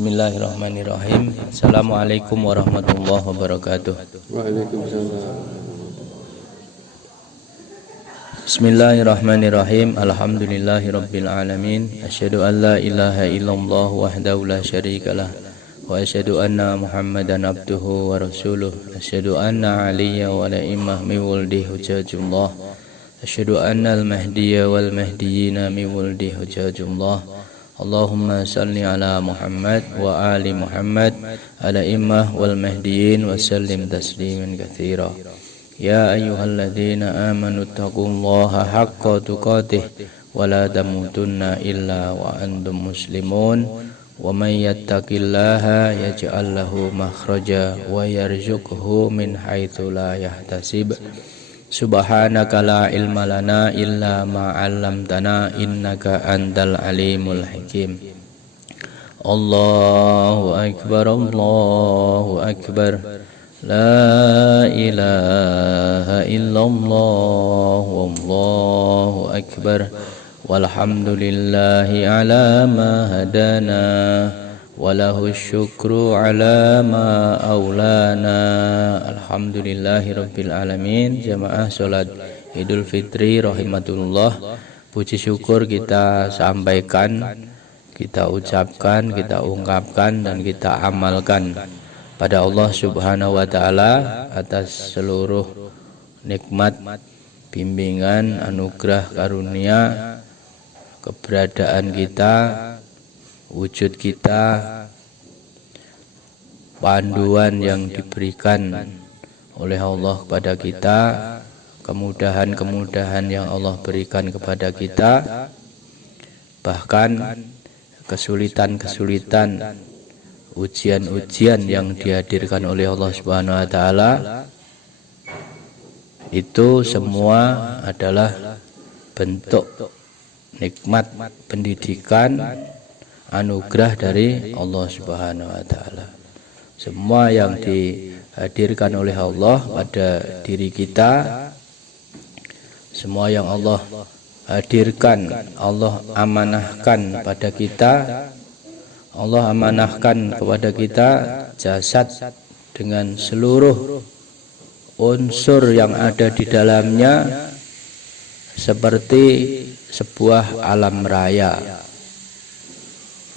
Bismillahirrahmanirrahim. Assalamualaikum warahmatullahi wabarakatuh. Waalaikumsalam. Bismillahirrahmanirrahim. Alhamdulillahirabbil alamin. Asyhadu an la ilaha illallah wahdahu la syarikalah wa asyhadu anna Muhammadan abduhu wa rasuluh. Asyhadu anna aliyya wa la imah min wuldi hujajullah. Asyhadu anna al-mahdiyya wal mahdiyina min wuldi hujajullah. Allahumma salli ala Muhammad wa ali Muhammad ala imah wal mahdiyin wa sallim tasliman katsira. Ya ayyuhalladzina amanu taqullaha haqqa tuqatih wa la tamutunna illa wa antum muslimun. Wa may yattaqillaha yaj'al lahu makhraja wa yarzuqhu min haitsu la yahtasib. Subhanaka la ilma lana illa ma 'allamtana innaka antal alimul hakim. Allahu akbar, Allahu akbar. La ilaha illallah, wallahu akbar. Walhamdulillahi ala ma hadana, walahu syukru ala ma aulana. Alhamdulillahi rabbil alamin. Jamaah sholat Idul Fitri rahimatullah. Puji syukur kita sampaikan, kita ucapkan, kita ungkapkan, dan kita amalkan pada Allah subhanahu wa ta'ala atas seluruh nikmat, bimbingan, anugerah, karunia, keberadaan kita, wujud kita, panduan yang diberikan oleh Allah kepada kita, kemudahan-kemudahan yang Allah berikan kepada kita, bahkan kesulitan-kesulitan, ujian-ujian yang dihadirkan oleh Allah Subhanahu wa taala, itu semua adalah bentuk nikmat pendidikan, anugerah dari Allah Subhanahu wa taala. Semua yang dihadirkan oleh Allah pada diri kita, semua yang Allah hadirkan, Allah amanahkan pada kita, Allah amanahkan kepada kita jasad dengan seluruh unsur yang ada di dalamnya seperti sebuah alam raya.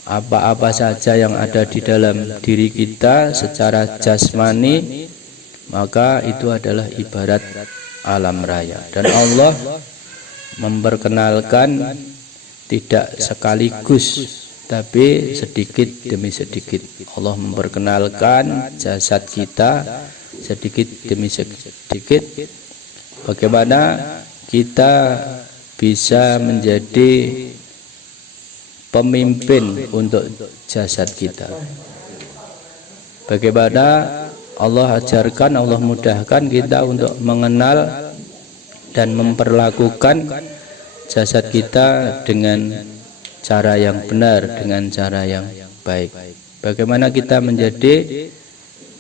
Apa-apa saja yang ada di dalam diri kita secara jasmani, maka itu adalah ibarat alam raya. Dan Allah memperkenalkan tidak sekaligus, tapi sedikit demi sedikit. Allah memperkenalkan jasad kita sedikit demi sedikit, bagaimana kita bisa menjadi pemimpin untuk jasad kita. Bagaimana Allah ajarkan, Allah mudahkan kita untuk mengenal dan memperlakukan jasad kita dengan cara yang benar, dengan cara yang baik. Bagaimana kita menjadi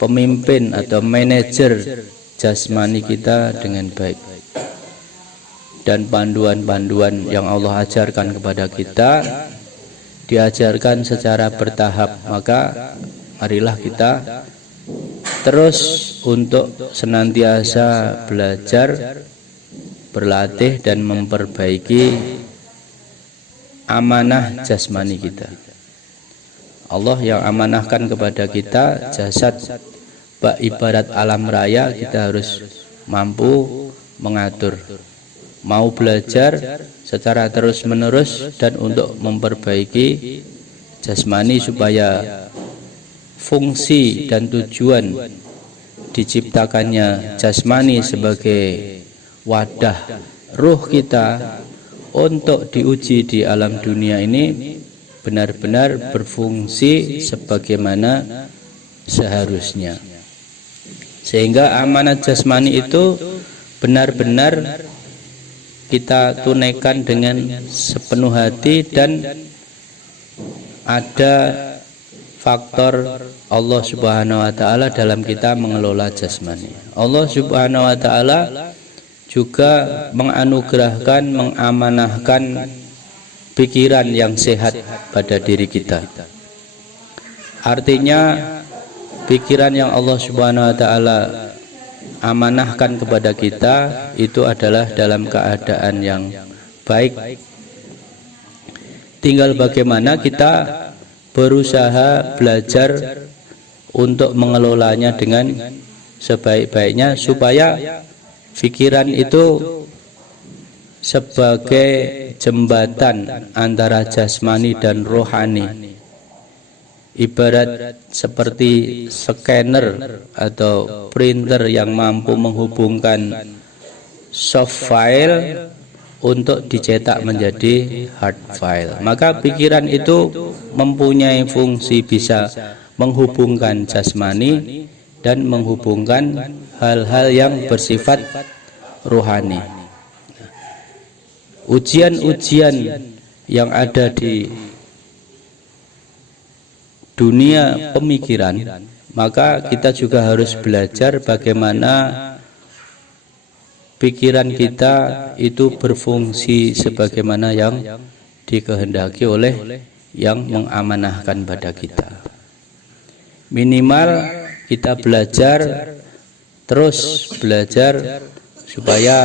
pemimpin atau manajer jasmani kita dengan baik. Dan panduan-panduan yang Allah ajarkan kepada kita diajarkan secara bertahap. Maka marilah kita terus untuk senantiasa belajar, berlatih, dan memperbaiki amanah jasmani kita. Allah yang amanahkan kepada kita jasad ibarat alam raya, kita harus mampu mengatur, mau belajar secara terus-menerus dan untuk memperbaiki jasmani supaya fungsi dan tujuan diciptakannya jasmani sebagai wadah ruh kita untuk diuji di alam dunia ini benar-benar berfungsi sebagaimana seharusnya, sehingga amanat jasmani itu benar-benar kita tunaikan dengan sepenuh hati, dan ada faktor Allah Subhanahu wa taala dalam kita mengelola jasmani. Allah Subhanahu wa taala juga menganugerahkan, mengamanahkan pikiran yang sehat pada diri kita. Artinya pikiran yang Allah Subhanahu wa taala amanahkan kepada kita itu adalah dalam keadaan yang baik. Tinggal bagaimana kita berusaha belajar untuk mengelolanya dengan sebaik-baiknya, supaya pikiran itu sebagai jembatan antara jasmani dan rohani, ibarat seperti scanner atau printer yang mampu menghubungkan soft file untuk dicetak menjadi hard file. Maka pikiran itu mempunyai fungsi bisa menghubungkan jasmani dan menghubungkan hal-hal yang bersifat rohani. Ujian-ujian yang ada di dunia pemikiran, maka kita juga harus belajar bagaimana pikiran kita itu berfungsi sebagaimana yang dikehendaki oleh yang mengamanahkan pada kita. Minimal kita belajar, terus belajar supaya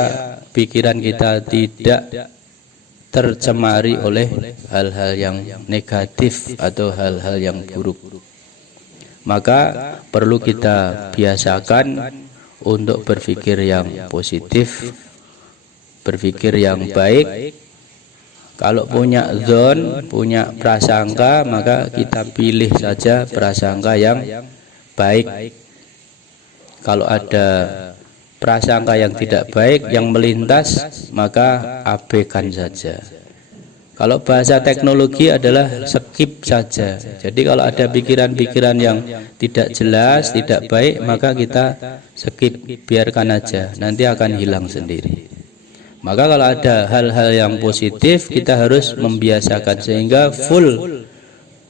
pikiran kita tidak tercemari oleh hal-hal yang negatif atau hal-hal yang buruk. Maka perlu kita biasakan untuk berpikir yang positif, berpikir yang baik. Kalau punya zon, punya prasangka, maka kita pilih saja prasangka yang baik. Kalau ada prasangka yang tidak baik yang melintas, maka abaikan saja. Kalau bahasa teknologi adalah skip saja. Jadi kalau ada pikiran-pikiran yang tidak jelas, tidak baik, maka kita skip, biarkan aja, nanti akan hilang sendiri. Maka kalau ada hal-hal yang positif, kita harus membiasakan sehingga full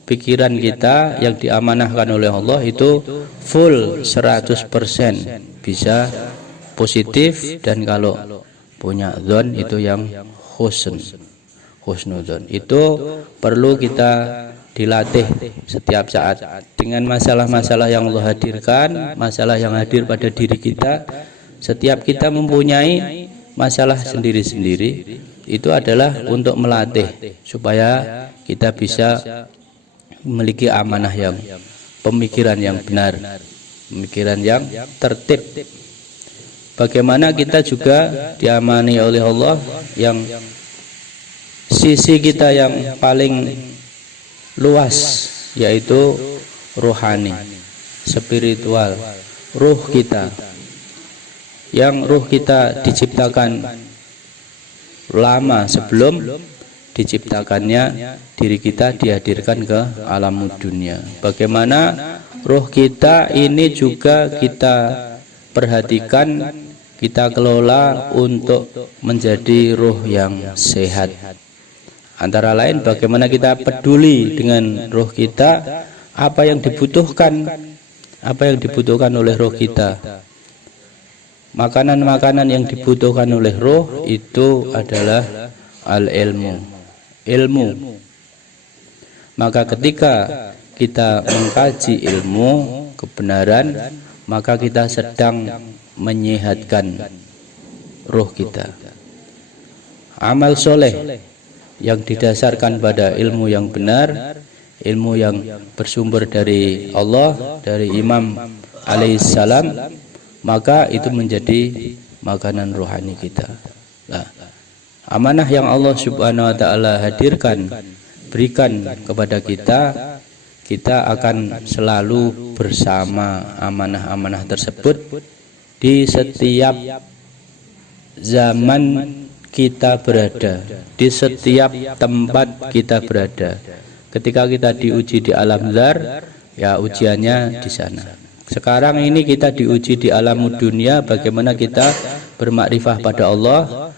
pikiran kita yang diamanahkan oleh Allah itu full 100% bisa positif. Dan kalau punya zon itu yang husnuzon, itu perlu kita dilatih setiap saat dengan masalah-masalah yang Allah hadirkan, masalah yang hadir pada diri kita. Setiap kita mempunyai masalah sendiri-sendiri, itu adalah untuk melatih supaya kita bisa memiliki amanah yang pemikiran yang benar, pemikiran yang tertib. Bagaimana kita juga diamani oleh Allah yang sisi kita yang paling luas, yaitu rohani, spiritual, ruh kita. Yang ruh kita diciptakan lama sebelum diciptakannya diri kita dihadirkan ke alam dunia. Bagaimana ruh kita ini juga kita perhatikan, kita kelola untuk menjadi ruh yang sehat. Antara lain bagaimana kita peduli dengan roh kita, apa yang dibutuhkan oleh roh kita. Makanan-makanan yang dibutuhkan oleh roh itu adalah al-ilmu, ilmu. Maka ketika kita mengkaji ilmu kebenaran, maka kita sedang menyehatkan roh kita. Amal soleh yang didasarkan pada ilmu yang benar, ilmu yang bersumber dari Allah, dari Imam alaihissalam, maka itu menjadi makanan rohani kita. Nah, amanah yang Allah Subhanahu wa taala hadirkan, berikan kepada kita, kita akan selalu bersama amanah-amanah tersebut di setiap zaman kita berada, di setiap tempat kita berada. Ketika kita diuji di alam zar, ya ujiannya di sana. Sekarang ini kita diuji di alam dunia, bagaimana kita bermakrifah pada Allah,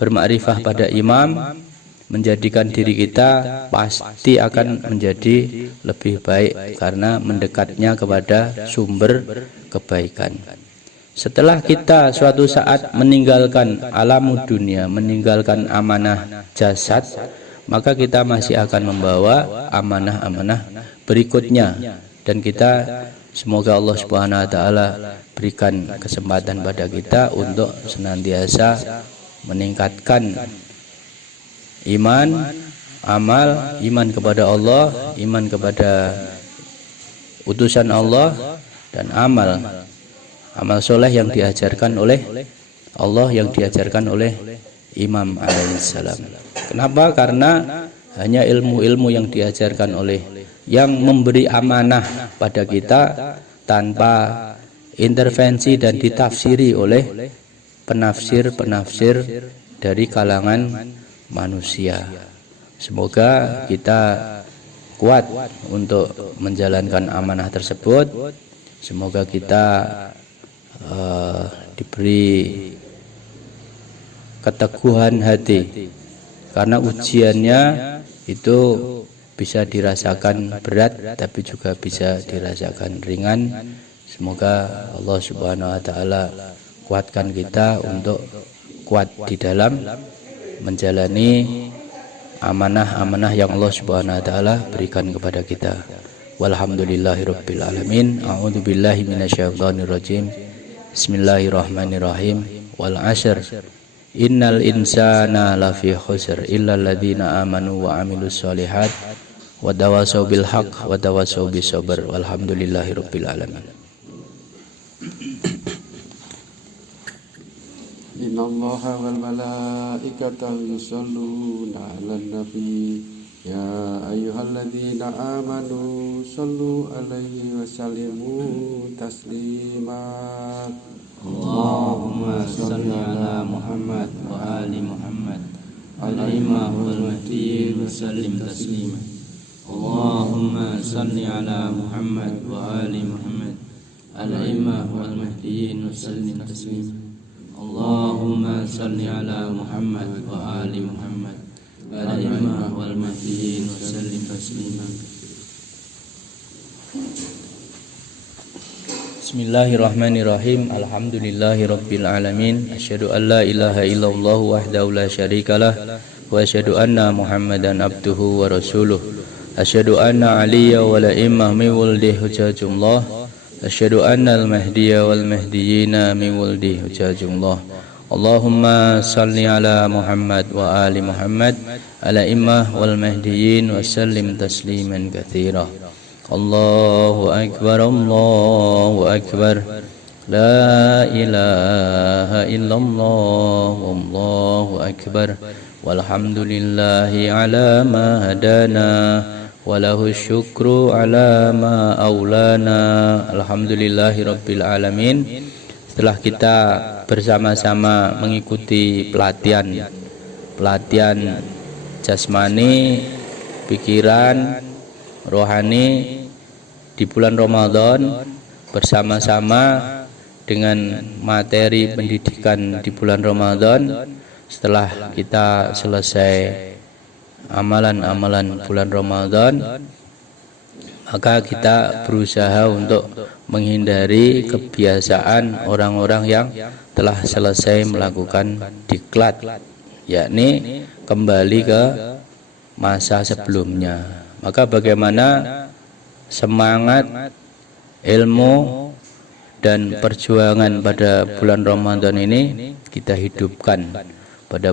bermakrifah pada imam, menjadikan diri kita pasti akan menjadi lebih baik karena mendekatnya kepada sumber kebaikan. Setelah kita suatu saat meninggalkan alam dunia, meninggalkan amanah jasad, maka kita masih akan membawa amanah-amanah berikutnya, Dan kita semoga Allah Subhanahu wa taala berikan kesempatan pada kita untuk senantiasa meningkatkan iman, amal, iman kepada Allah, iman kepada utusan Allah, dan amal soleh yang diajarkan oleh Allah, yang diajarkan oleh Imam alaihissalam. Kenapa? Karena hanya ilmu-ilmu yang diajarkan oleh yang memberi amanah pada kita tanpa intervensi dan ditafsiri oleh penafsir-penafsir dari kalangan manusia. Semoga kita kuat untuk menjalankan amanah tersebut. Semoga kita diberi keteguhan hati, karena ujiannya itu bisa dirasakan berat tapi juga bisa dirasakan ringan. Semoga Allah Subhanahu wa taala kuatkan kita untuk kuat di dalam menjalani amanah-amanah yang Allah Subhanahu wa taala berikan kepada kita. Walhamdulillahirabbil alamin. A'udzubillahi minasyaitonirrajim. Bismillahirrahmanirrahim. Wal 'ashr. Innal insana lafi khusr illa alladziina amanu wa 'amilus shalihat wa tawassaw bil haqq wa tawassaw bis sabr. Walhamdulillahirabbil alamin. Innallaha wal malaikatahu yusholluna 'alan nabi ya ayyuhalladzina amanu shallu 'alaihi wa sallimu taslima. Allahumma shalli 'ala Muhammad wa ali Muhammad al-imam wal mahdi wa sallim taslima. Allahumma shalli 'ala Muhammad wa ali Muhammad al-imam wal mahdi wa sallim taslima. Allahumma salli ala Muhammad wa ali Muhammad al-imam wal mahdiin wa sallim taslima. Bismillahirrahmanirrahim. Alhamdulillahirabbil alamin. Asyhadu an la ilaha illallah wahdahu la syarikalah wa asyhadu anna Muhammadan abduhu wa rasuluh. Asyhadu anna aliyya wal imam min waldi hujajullah. Asyhadu annal mahdiya wal mahdiyina min waldi hujajullah. Allahumma salli ala Muhammad wa ali Muhammad ala immah wal mahdiyin wa sallim tasliman katsira. Allahu akbar, Allahu akbar. La ilaha illallah, wallahu akbar. Walhamdulillahi ala ma hadana walahu syukru ala ma aulana. Alhamdulillahirabbil alamin. Setelah kita bersama-sama mengikuti pelatihan jasmani, pikiran, rohani di bulan Ramadan, bersama-sama dengan materi pendidikan di bulan Ramadan, setelah kita selesai amalan-amalan bulan Ramadan, maka kita berusaha untuk menghindari kebiasaan orang-orang yang telah selesai melakukan diklat, yakni kembali ke masa sebelumnya. Maka bagaimana semangat ilmu dan perjuangan pada bulan Ramadan ini kita hidupkan pada